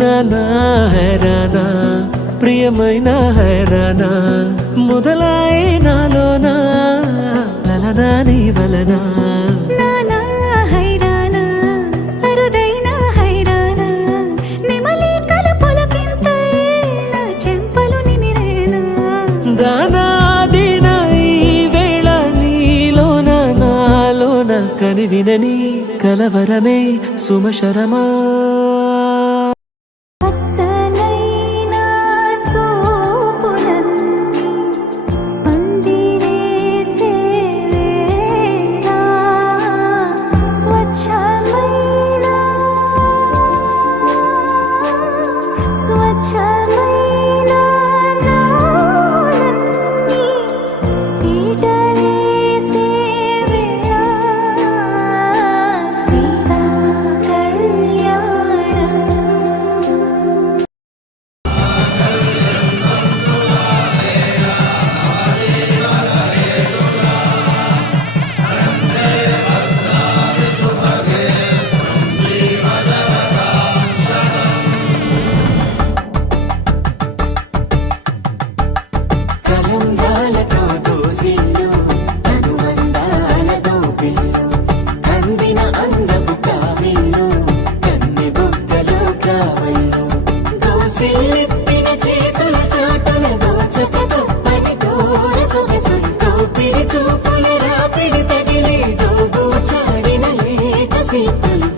నానా హైరానా ప్రియమైన హైరానా మొదలాయి నాలోనా లలనా నీ వలనా నానా హైరానా అరుదైన హైరానా నెమలి కలపులకింతై నా చెంపలు నిమిరేనా దానాదిన ఈ వేళ నీలోన నాలోన కనివినని కలవరమే సుమశరమా చూపుల రాపిడి తగిలి దోబు చాడిన లేత సీపులు